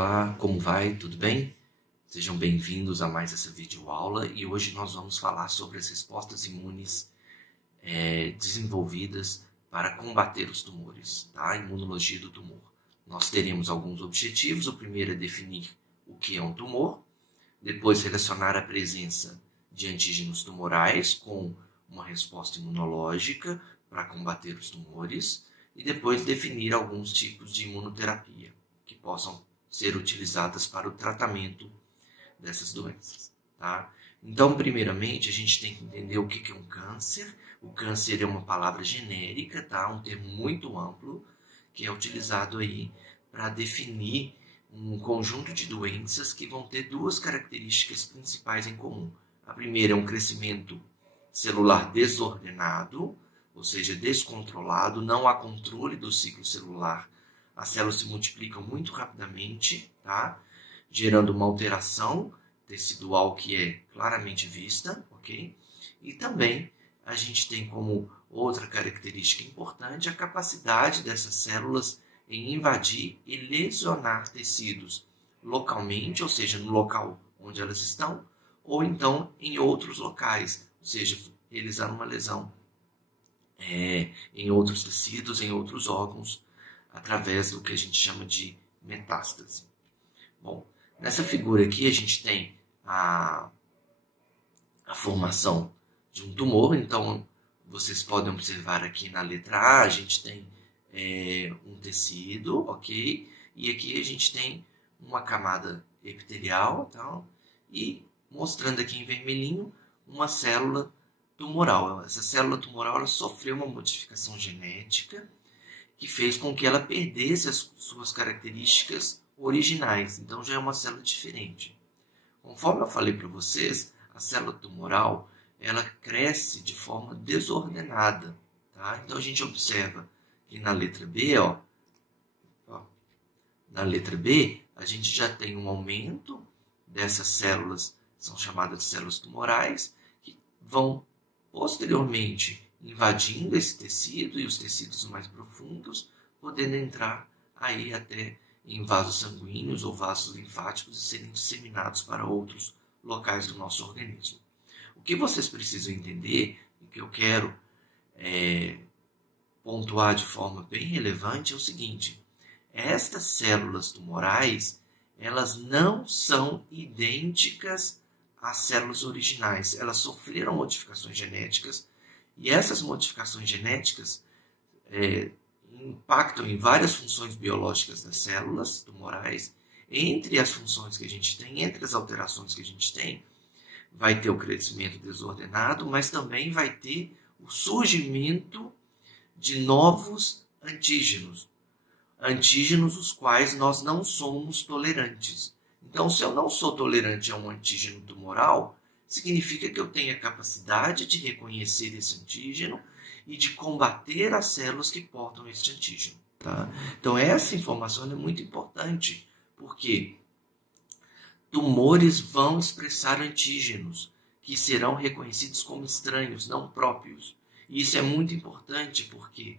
Olá, como vai? Tudo bem? Sejam bem-vindos a mais essa videoaula e hoje nós vamos falar sobre as respostas imunes desenvolvidas para combater os tumores, tá? A imunologia do tumor. Nós teremos alguns objetivos. O primeiro é definir o que é um tumor, depois relacionar a presença de antígenos tumorais com uma resposta imunológica para combater os tumores e depois definir alguns tipos de imunoterapia que possam ser utilizadas para o tratamento dessas doenças, tá? Então, primeiramente, a gente tem que entender o que é um câncer. O câncer é uma palavra genérica, tá? Um termo muito amplo que é utilizado aí para definir um conjunto de doenças que vão ter duas características principais em comum. A primeira é um crescimento celular desordenado, ou seja, descontrolado, não há controle do ciclo celular. As células se multiplicam muito rapidamente, tá? Gerando uma alteração tecidual que é claramente vista, ok? E também a gente tem como outra característica importante a capacidade dessas células em invadir e lesionar tecidos localmente, ou seja, no local onde elas estão, ou então em outros locais, ou seja, realizar uma lesão em outros tecidos, em outros órgãos, através do que a gente chama de metástase. Bom, nessa figura aqui a gente tem a formação de um tumor. Então, vocês podem observar aqui na letra A, a gente tem um tecido, ok? E aqui a gente tem uma camada epitelial, tá? E mostrando aqui em vermelhinho uma célula tumoral. Essa célula tumoral ela sofreu uma modificação genética que fez com que ela perdesse as suas características originais. Então já é uma célula diferente. Conforme eu falei para vocês, a célula tumoral ela cresce de forma desordenada, tá? Então a gente observa que na letra B, na letra B, a gente já tem um aumento dessas células, são chamadas de células tumorais, que vão posteriormente invadindo esse tecido e os tecidos mais profundos, podendo entrar aí até em vasos sanguíneos ou vasos linfáticos e serem disseminados para outros locais do nosso organismo. O que vocês precisam entender, e que eu quero pontuar de forma bem relevante, é o seguinte: estas células tumorais, elas não são idênticas às células originais. Elas sofreram modificações genéticas e essas modificações genéticas impactam em várias funções biológicas das células tumorais. Entre as funções que a gente tem, entre as alterações que a gente tem, vai ter o crescimento desordenado, mas também vai ter o surgimento de novos antígenos. Antígenos os quais nós não somos tolerantes. Então, se eu não sou tolerante a um antígeno tumoral, significa que eu tenho a capacidade de reconhecer esse antígeno e de combater as células que portam este antígeno. Tá? Então, essa informação é muito importante, porque tumores vão expressar antígenos que serão reconhecidos como estranhos, não próprios. E isso é muito importante, porque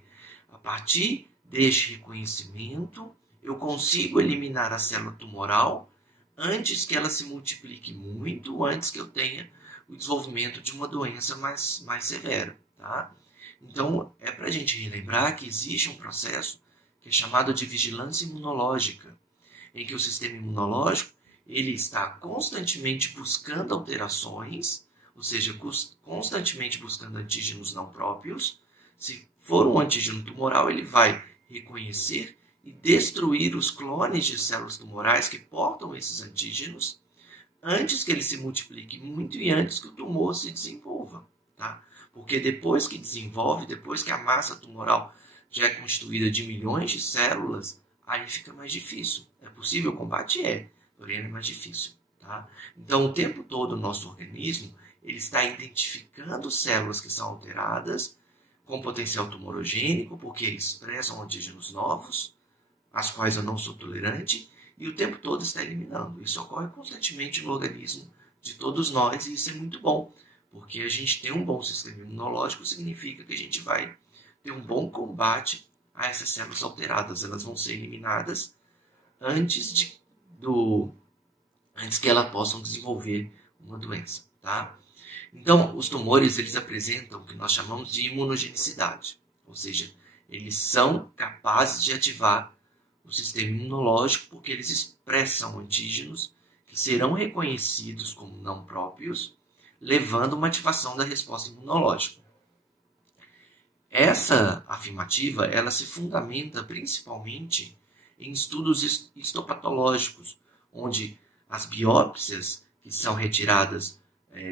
a partir deste reconhecimento, eu consigo eliminar a célula tumoral antes que ela se multiplique muito, antes que eu tenha o desenvolvimento de uma doença mais severa. Tá? Então, é para a gente relembrar que existe um processo que é chamado de vigilância imunológica, em que o sistema imunológico ele está constantemente buscando alterações, ou seja, constantemente buscando antígenos não próprios. Se for um antígeno tumoral, ele vai reconhecer e destruir os clones de células tumorais que portam esses antígenos antes que ele se multiplique muito e antes que o tumor se desenvolva. Tá? Porque depois que desenvolve, depois que a massa tumoral já é constituída de milhões de células, aí fica mais difícil. É possível o combate? Porém é mais difícil. Tá? Então, o tempo todo o nosso organismo ele está identificando células que são alteradas com potencial tumorogênico, porque expressam antígenos novos, às quais eu não sou tolerante, e o tempo todo está eliminando. Isso ocorre constantemente no organismo de todos nós, e isso é muito bom, porque a gente tem um bom sistema imunológico, significa que a gente vai ter um bom combate a essas células alteradas. Elas vão ser eliminadas antes antes que elas possam desenvolver uma doença, tá? Então, os tumores, eles apresentam o que nós chamamos de imunogenicidade, ou seja, eles são capazes de ativar o sistema imunológico porque eles expressam antígenos que serão reconhecidos como não próprios, levando uma ativação da resposta imunológica. Essa afirmativa, ela se fundamenta principalmente em estudos histopatológicos, onde as biópsias que são retiradas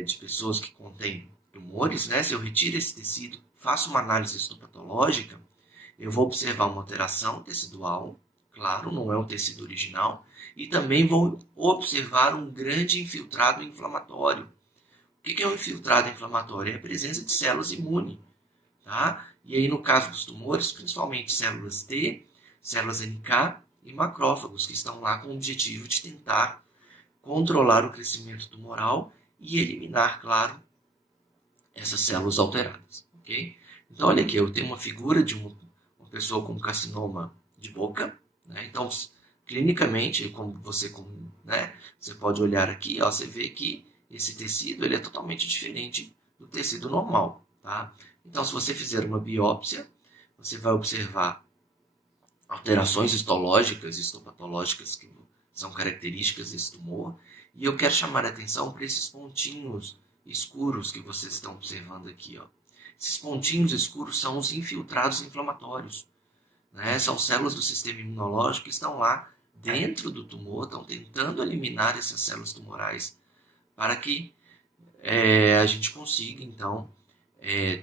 de pessoas que contêm tumores, né? Se eu retiro esse tecido, faço uma análise histopatológica, eu vou observar uma alteração tecidual, claro, não é um tecido original, e também vou observar um grande infiltrado inflamatório. O que é um infiltrado inflamatório? É a presença de células imunes, tá? E aí, no caso dos tumores, principalmente células T, células NK e macrófagos, que estão lá com o objetivo de tentar controlar o crescimento tumoral e eliminar, claro, essas células alteradas, ok? Então, olha aqui, eu tenho uma figura de uma pessoa com carcinoma de boca, né? Então, clinicamente, né, você pode olhar aqui, ó, você vê que esse tecido ele é totalmente diferente do tecido normal, tá? Então, se você fizer uma biópsia, você vai observar alterações histológicas e histopatológicas que são características desse tumor. E eu quero chamar a atenção para esses pontinhos escuros que vocês estão observando aqui, ó. Esses pontinhos escuros são os infiltrados inflamatórios, né? São células do sistema imunológico que estão lá dentro do tumor, estão tentando eliminar essas células tumorais para que a gente consiga, então,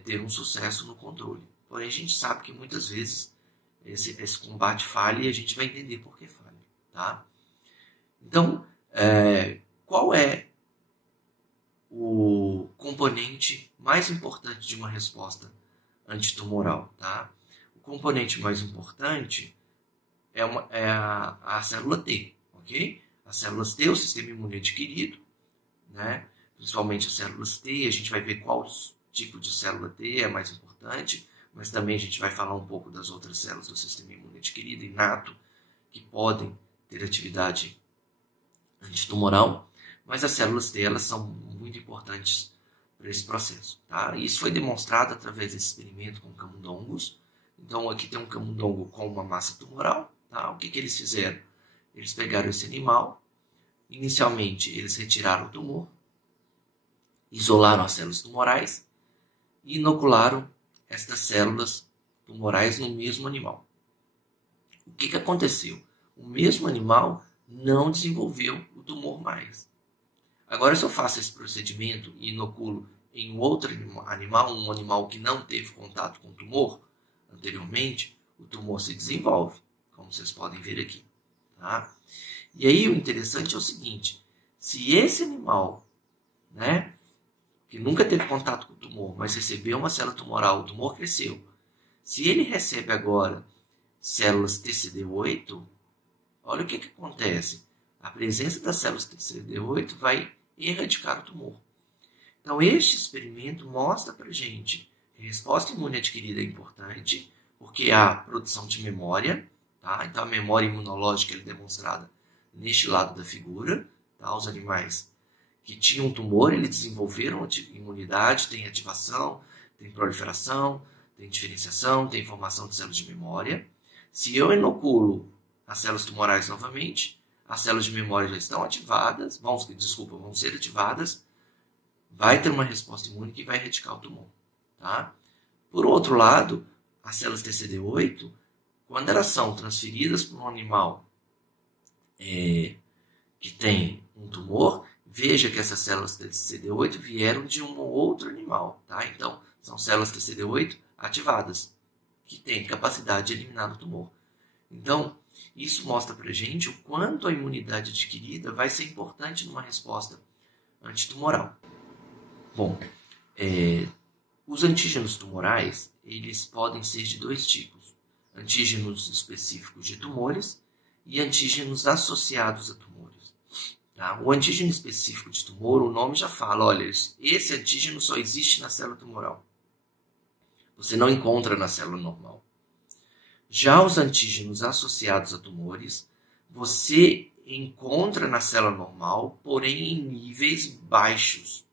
ter um sucesso no controle. Porém, a gente sabe que muitas vezes esse combate falha e a gente vai entender por que falha, tá? Então, qual é o componente mais importante de uma resposta antitumoral, tá? O componente mais importante é a célula T, ok? As células T, o sistema imune adquirido, né? Principalmente as células T, a gente vai ver qual tipo de célula T é mais importante, mas também a gente vai falar um pouco das outras células do sistema imune adquirido, inato, que podem ter atividade antitumoral, mas as células T elas são muito importantes para esse processo, tá? Isso foi demonstrado através desse experimento com camundongos. Então aqui tem um camundongo com uma massa tumoral, tá? O que eles fizeram? Eles pegaram esse animal, inicialmente eles retiraram o tumor, isolaram as células tumorais e inocularam estas células tumorais no mesmo animal. O que aconteceu? O mesmo animal não desenvolveu o tumor mais. Agora, se eu faço esse procedimento e inoculo em um outro animal, um animal que não teve contato com o tumor anteriormente, o tumor se desenvolve, como vocês podem ver aqui, tá? E aí o interessante é o seguinte, se esse animal, né, que nunca teve contato com o tumor, mas recebeu uma célula tumoral, o tumor cresceu, se ele recebe agora células TCD8, olha o que acontece. A presença das células TCD8 vai erradicar o tumor. Então, este experimento mostra para a gente que a resposta imune adquirida é importante, porque há produção de memória, tá? Então, a memória imunológica é demonstrada neste lado da figura, tá? Os animais que tinham tumor, eles desenvolveram imunidade, tem ativação, tem proliferação, tem diferenciação, tem formação de células de memória. Se eu inoculo as células tumorais novamente, as células de memória já estão ativadas, vão ser ativadas, vai ter uma resposta imune que vai erradicar o tumor, tá? Por outro lado, as células TCD8, quando elas são transferidas para um animal que tem um tumor, veja que essas células TCD8 vieram de um outro animal, tá? Então, são células TCD8 ativadas, que têm capacidade de eliminar o tumor. Então, isso mostra para a gente o quanto a imunidade adquirida vai ser importante numa resposta antitumoral. Bom, os antígenos tumorais, eles podem ser de dois tipos. Antígenos específicos de tumores e antígenos associados a tumores. Tá? O antígeno específico de tumor, o nome já fala, olha, esse antígeno só existe na célula tumoral. Você não encontra na célula normal. Já os antígenos associados a tumores, você encontra na célula normal, porém em níveis baixos.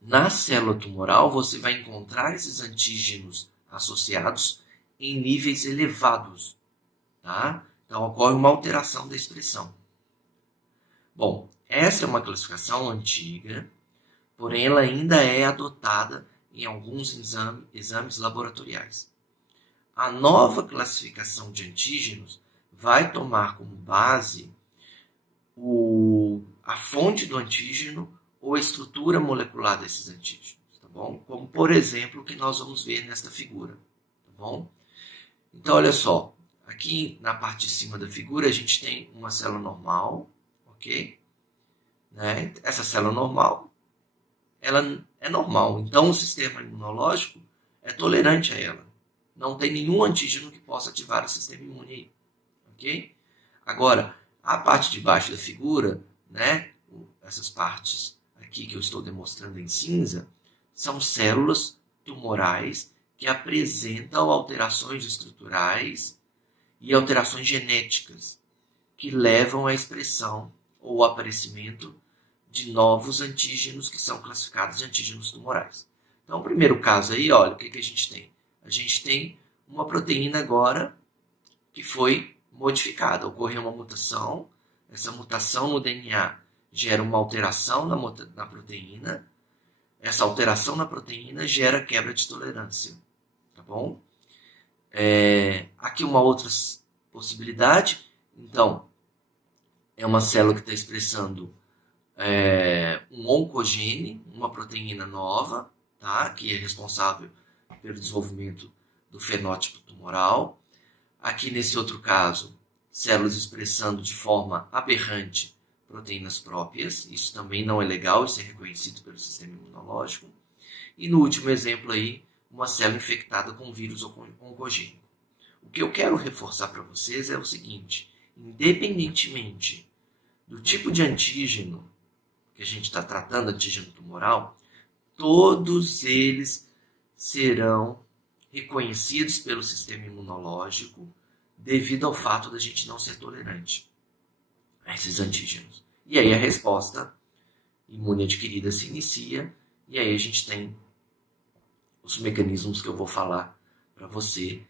Na célula tumoral, você vai encontrar esses antígenos associados em níveis elevados, tá? Então, ocorre uma alteração da expressão. Bom, essa é uma classificação antiga, porém ela ainda é adotada em alguns exames laboratoriais. A nova classificação de antígenos vai tomar como base a fonte do antígeno ou a estrutura molecular desses antígenos, tá bom? Como, por exemplo, o que nós vamos ver nesta figura, tá bom? Então, olha só, aqui na parte de cima da figura a gente tem uma célula normal, ok? Né? Essa célula normal, ela é normal, então o sistema imunológico é tolerante a ela. Não tem nenhum antígeno que possa ativar o sistema imune aí, ok? Agora, a parte de baixo da figura, né, essas partes aqui que eu estou demonstrando em cinza, são células tumorais que apresentam alterações estruturais e alterações genéticas que levam à expressão ou aparecimento de novos antígenos que são classificados de antígenos tumorais. Então, o primeiro caso aí, olha, o que a gente tem? A gente tem uma proteína agora que foi modificada. Ocorreu uma mutação, essa mutação no DNA gera uma alteração na proteína, essa alteração na proteína gera quebra de tolerância, tá bom? Aqui uma outra possibilidade, então, é uma célula que está expressando um oncogene, uma proteína nova, tá? Que é responsável pelo desenvolvimento do fenótipo tumoral. Aqui nesse outro caso, células expressando de forma aberrante proteínas próprias, isso também não é legal, isso é reconhecido pelo sistema imunológico. E no último exemplo aí, uma célula infectada com vírus oncogênico. O que eu quero reforçar para vocês é o seguinte, independentemente do tipo de antígeno que a gente está tratando, antígeno tumoral, todos eles serão reconhecidos pelo sistema imunológico devido ao fato da gente não ser tolerante a esses antígenos. E aí a resposta imune adquirida se inicia e aí a gente tem os mecanismos que eu vou falar para você,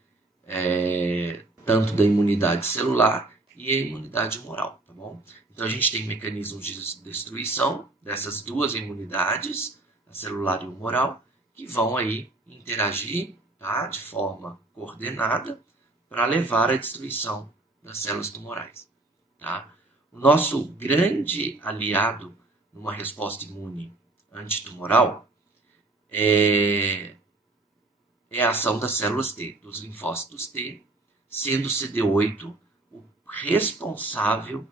tanto da imunidade celular e a imunidade humoral, tá bom? Então a gente tem mecanismos de destruição dessas duas imunidades, a celular e a humoral, que vão aí interagir, tá, de forma coordenada para levar à destruição das células tumorais, tá? O nosso grande aliado numa resposta imune antitumoral é a ação das células T, dos linfócitos T, sendo o CD8 o responsável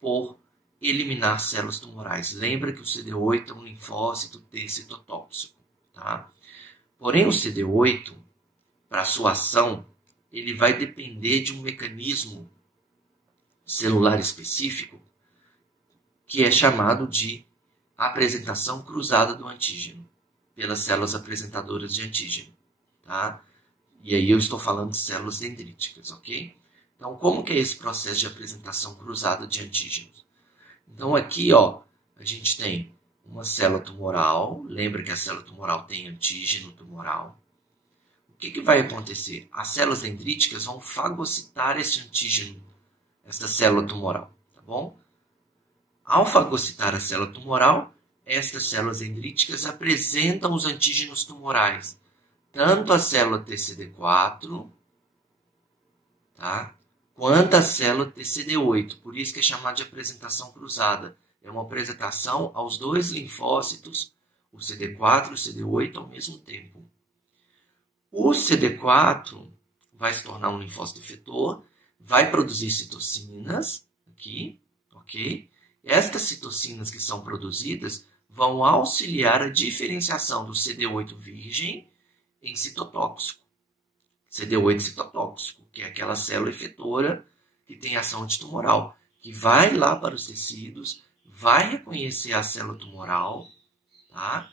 por eliminar células tumorais. Lembra que o CD8 é um linfócito T citotóxico, tá? Porém, o CD8, para sua ação, ele vai depender de um mecanismo celular específico que é chamado de apresentação cruzada do antígeno pelas células apresentadoras de antígeno, tá? E aí eu estou falando de células dendríticas, ok? Então, como que é esse processo de apresentação cruzada de antígenos? Então, aqui, ó, a gente tem uma célula tumoral. Lembra que a célula tumoral tem antígeno tumoral. O que vai acontecer? As células dendríticas vão fagocitar esse antígeno, essa célula tumoral, tá bom? Ao fagocitar a célula tumoral, estas células dendríticas apresentam os antígenos tumorais, tanto a célula TCD4, tá? Quanto a célula TCD8, por isso que é chamada de apresentação cruzada. É uma apresentação aos dois linfócitos, o CD4 e o CD8 ao mesmo tempo. O CD4 vai se tornar um linfócito efetor, vai produzir citocinas, aqui, ok? Estas citocinas que são produzidas vão auxiliar a diferenciação do CD8 virgem em citotóxico. CD8 citotóxico, que é aquela célula efetora que tem ação antitumoral, que vai lá para os tecidos, vai reconhecer a célula tumoral, tá?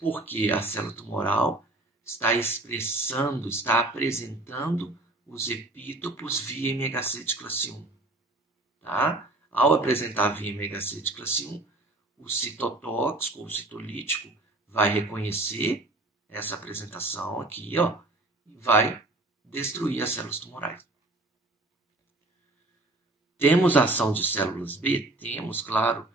Porque a célula tumoral está expressando, está apresentando os epítopos via MHC de classe 1. tá? Ao apresentar via MHC de classe 1, o citotóxico ou citolítico vai reconhecer essa apresentação aqui, ó, e vai destruir as células tumorais. Temos a ação de células B? Temos, claro,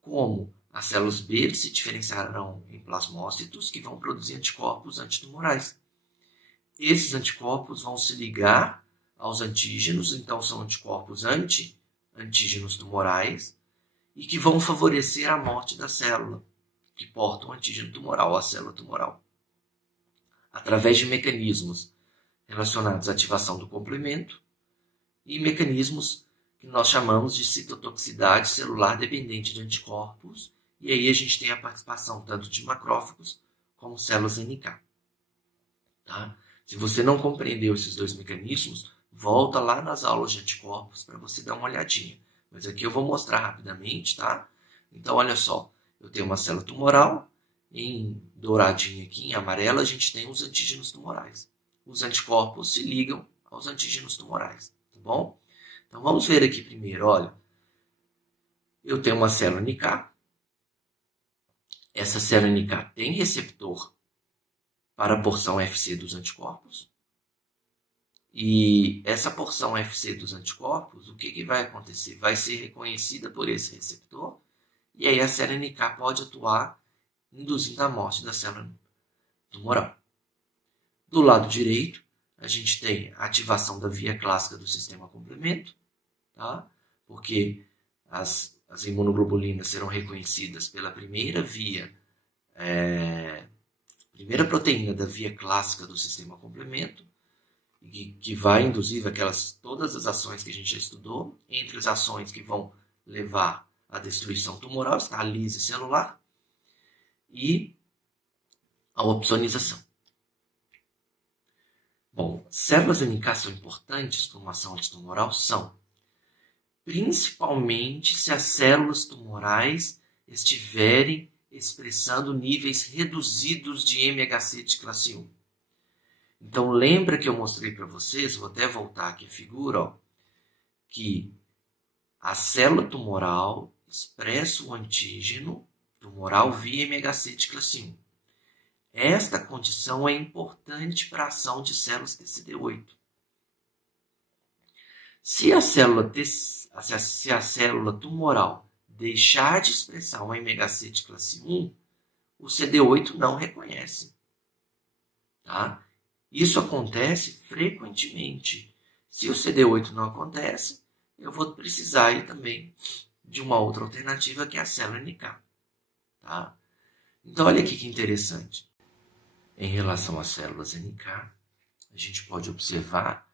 como as células B se diferenciarão em plasmócitos que vão produzir anticorpos antitumorais. Esses anticorpos vão se ligar aos antígenos, então são anticorpos antígenos tumorais, e que vão favorecer a morte da célula que porta o antígeno tumoral, a célula tumoral, através de mecanismos relacionados à ativação do complemento e mecanismos que nós chamamos de citotoxicidade celular dependente de anticorpos, e aí a gente tem a participação tanto de macrófagos como células NK. Tá? Se você não compreendeu esses dois mecanismos, volta lá nas aulas de anticorpos para você dar uma olhadinha. Mas aqui eu vou mostrar rapidamente, tá? Então, olha só, eu tenho uma célula tumoral, em douradinho aqui, em amarelo, a gente tem os antígenos tumorais. Os anticorpos se ligam aos antígenos tumorais, tá bom? Então, vamos ver aqui primeiro, olha. Eu tenho uma célula NK. Essa célula NK tem receptor para a porção FC dos anticorpos. E essa porção FC dos anticorpos, o que vai acontecer? Vai ser reconhecida por esse receptor, e aí a célula NK pode atuar induzindo a morte da célula tumoral. Do lado direito, a gente tem a ativação da via clássica do sistema complemento, tá? Porque as imunoglobulinas serão reconhecidas pela primeira proteína da via clássica do sistema complemento, que vai induzir todas as ações que a gente já estudou, entre as ações que vão levar à destruição tumoral, está a lise celular e a opsonização. Bom, células NK são importantes para uma ação antitumoral? São. Principalmente se as células tumorais estiverem expressando níveis reduzidos de MHC de classe 1. Então, lembra que eu mostrei para vocês, vou até voltar aqui a figura, ó, que a célula tumoral expressa o antígeno tumoral via MHC de classe 1. Esta condição é importante para a ação de células TCD8. Se a célula tumoral deixar de expressar o MHC de classe 1, o CD8 não reconhece. Tá? Isso acontece frequentemente. Se o CD8 não acontece, eu vou precisar aí também de uma outra alternativa, que é a célula NK. Tá? Então, olha aqui que interessante. Em relação às células NK, a gente pode observar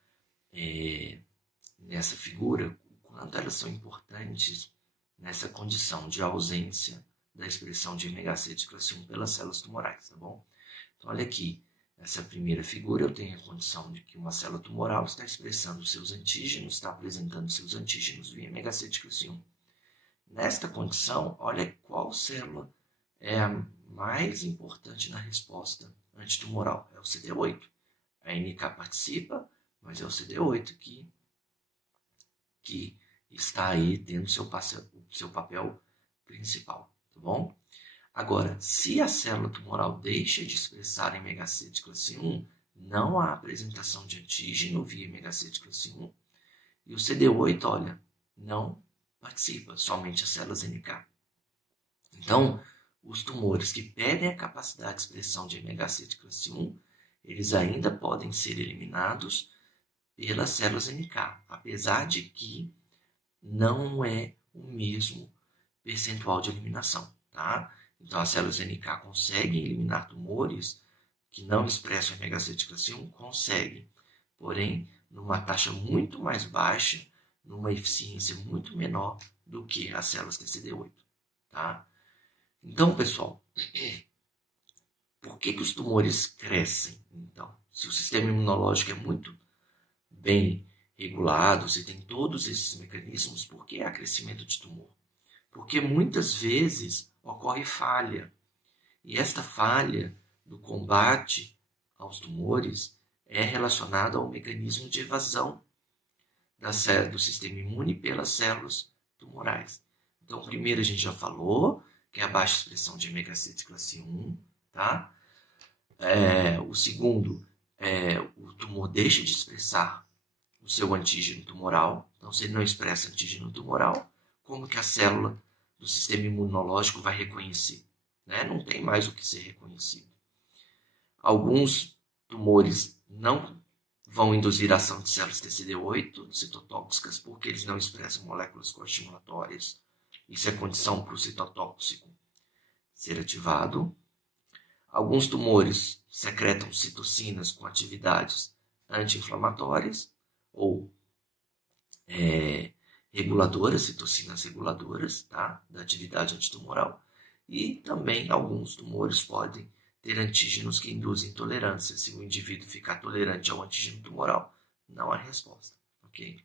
nessa figura o quanto elas são importantes nessa condição de ausência da expressão de MHC de classe 1 pelas células tumorais. Tá bom? Então, olha aqui. Nessa primeira figura, eu tenho a condição de que uma célula tumoral está expressando seus antígenos, está apresentando seus antígenos via MHC de classe 1. Nesta condição, olha qual célula é a mais importante na resposta antitumoral. É o CD8. A NK participa, mas é o CD8 que está aí tendo seu papel principal. Tá bom? Agora, se a célula tumoral deixa de expressar MHC de classe 1, não há apresentação de antígeno via MHC de classe 1, e o CD8, olha, não participa, somente as células NK. Então, os tumores que perdem a capacidade de expressão de MHC de classe 1, eles ainda podem ser eliminados pelas células NK, apesar de que não é o mesmo percentual de eliminação, tá? Então, as células NK conseguem eliminar tumores que não expressam MHC de classe 1, conseguem, porém, numa taxa muito mais baixa, numa eficiência muito menor do que as células TCD8. Tá? Então, pessoal, por que os tumores crescem? Então, se o sistema imunológico é muito bem regulado, se tem todos esses mecanismos, por que há crescimento de tumor? Porque muitas vezes ocorre falha. E esta falha do combate aos tumores é relacionada ao mecanismo de evasão do sistema imune pelas células tumorais. Então, o primeiro a gente já falou, que é a baixa expressão de MHC de classe 1, tá? O segundo é o tumor deixa de expressar o seu antígeno tumoral. Então, se ele não expressa antígeno tumoral, como que a célula do sistema imunológico vai reconhecer? Né? Não tem mais o que ser reconhecido. Alguns tumores não vão induzir a ação de células TCD8 citotóxicas porque eles não expressam moléculas coestimulatórias. Isso é condição para o citotóxico ser ativado. Alguns tumores secretam citocinas com atividades anti-inflamatórias ou reguladoras, citocinas reguladoras, tá? Da atividade antitumoral. E também alguns tumores podem ter antígenos que induzem intolerância. Se o indivíduo ficar tolerante ao antígeno tumoral, não há resposta. Ok?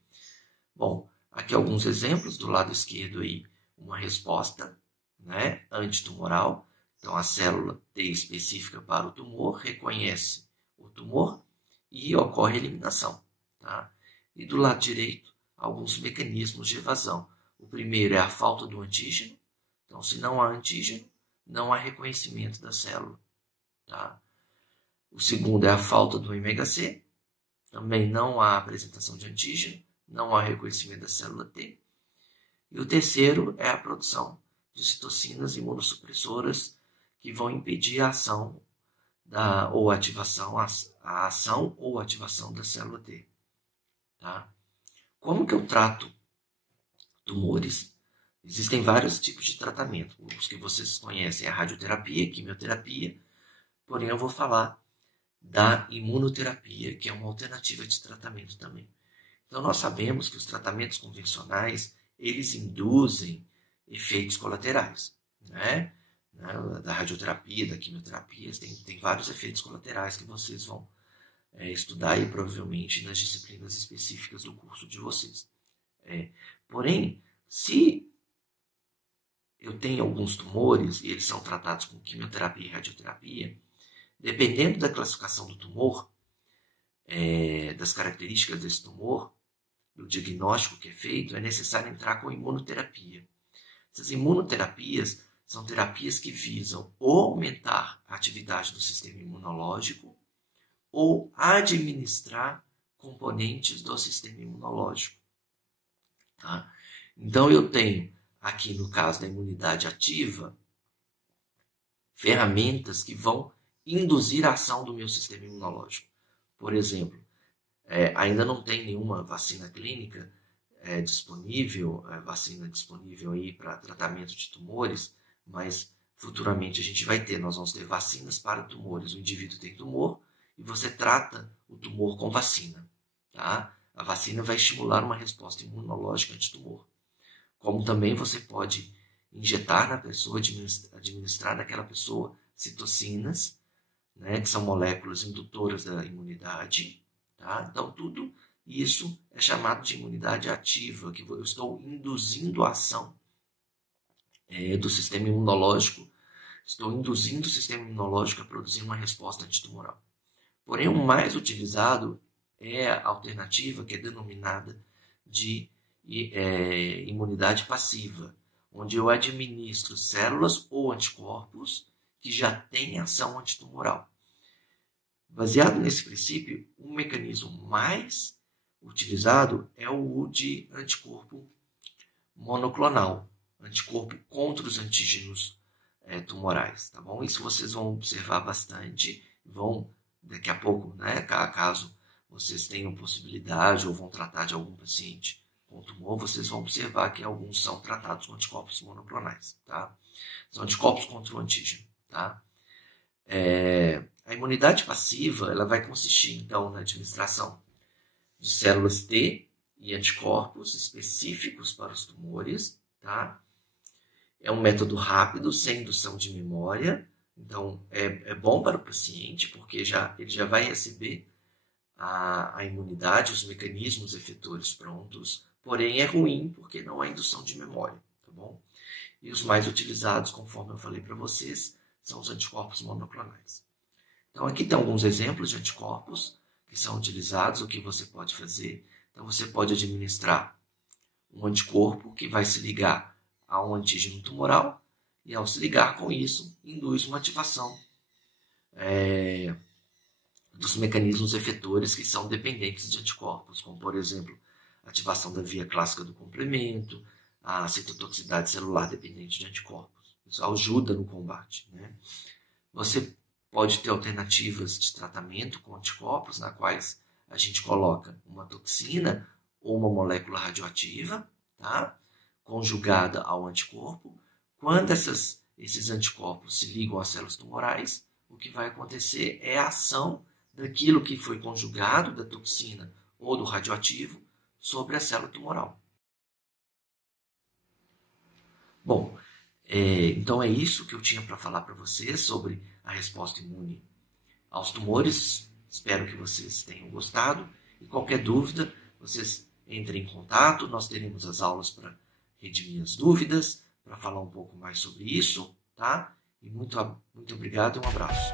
Bom, aqui alguns exemplos. Do lado esquerdo aí, uma resposta, né, antitumoral. Então, a célula T específica para o tumor reconhece o tumor e ocorre a eliminação. Tá? E do lado direito, alguns mecanismos de evasão. O primeiro é a falta do antígeno. Então, se não há antígeno, não há reconhecimento da célula. Tá? O segundo é a falta do MHC. Também não há apresentação de antígeno, não há reconhecimento da célula T. E o terceiro é a produção de citocinas imunossupressoras que vão impedir a ação ou ativação, a ação ou ativação da célula T. Tá? Como que eu trato tumores? Existem vários tipos de tratamento. Os que vocês conhecem é a radioterapia, quimioterapia, porém eu vou falar da imunoterapia, que é uma alternativa de tratamento também. Então nós sabemos que os tratamentos convencionais, eles induzem efeitos colaterais, né? Da radioterapia, da quimioterapia, tem vários efeitos colaterais que vocês vão estudar aí provavelmente nas disciplinas específicas do curso de vocês. Porém, se eu tenho alguns tumores e eles são tratados com quimioterapia e radioterapia, dependendo da classificação do tumor, das características desse tumor, do diagnóstico que é feito, é necessário entrar com imunoterapia. Essas imunoterapias são terapias que visam ou aumentar a atividade do sistema imunológico ou administrar componentes do sistema imunológico. Tá? Então, eu tenho aqui, no caso da imunidade ativa, ferramentas que vão induzir a ação do meu sistema imunológico. Por exemplo, ainda não tem nenhuma vacina clínica disponível, vacina disponível aí para tratamento de tumores, mas futuramente a gente vai ter. Nós vamos ter vacinas para tumores. O indivíduo tem tumor e você trata o tumor com vacina. Tá? A vacina vai estimular uma resposta imunológica antitumor. Como também você pode injetar na pessoa, administrar naquela pessoa citocinas, né, que são moléculas indutoras da imunidade. Tá? Então, tudo isso é chamado de imunidade ativa, que eu estou induzindo a ação do sistema imunológico, estou induzindo o sistema imunológico a produzir uma resposta antitumoral. Porém, o mais utilizado é a alternativa que é denominada de imunidade passiva, onde eu administro células ou anticorpos que já têm ação antitumoral. Baseado nesse princípio, um mecanismo mais utilizado é o de anticorpo monoclonal, anticorpo contra os antígenos tumorais, tá bom? Isso vocês vão observar bastante, vão daqui a pouco, né, caso vocês tenham possibilidade ou vão tratar de algum paciente com tumor, vocês vão observar que alguns são tratados com anticorpos monoclonais, tá? São anticorpos contra o antígeno, tá? A imunidade passiva, ela vai consistir, então, na administração de células T e anticorpos específicos para os tumores, tá? É um método rápido, sem indução de memória, então é bom para o paciente, porque ele já vai receber a imunidade, os mecanismos efetores prontos, porém é ruim porque não há indução de memória, tá bom? E os mais utilizados, conforme eu falei para vocês, são os anticorpos monoclonais. Então aqui tem alguns exemplos de anticorpos que são utilizados, o que você pode fazer. Então você pode administrar um anticorpo que vai se ligar a um antígeno tumoral e, ao se ligar com isso, induz uma ativação dos mecanismos efetores que são dependentes de anticorpos, como, por exemplo, a ativação da via clássica do complemento, a citotoxicidade celular dependente de anticorpos. Isso ajuda no combate, né? Você pode ter alternativas de tratamento com anticorpos, na quais a gente coloca uma toxina ou uma molécula radioativa, tá? Conjugada ao anticorpo. Quando esses anticorpos se ligam às células tumorais, o que vai acontecer é a ação daquilo que foi conjugado, da toxina ou do radioativo, sobre a célula tumoral. Bom, então é isso que eu tinha para falar para vocês sobre a resposta imune aos tumores. Espero que vocês tenham gostado. E qualquer dúvida, vocês entrem em contato. Nós teremos as aulas para redimir as dúvidas, para falar um pouco mais sobre isso, tá? E muito obrigado e um abraço.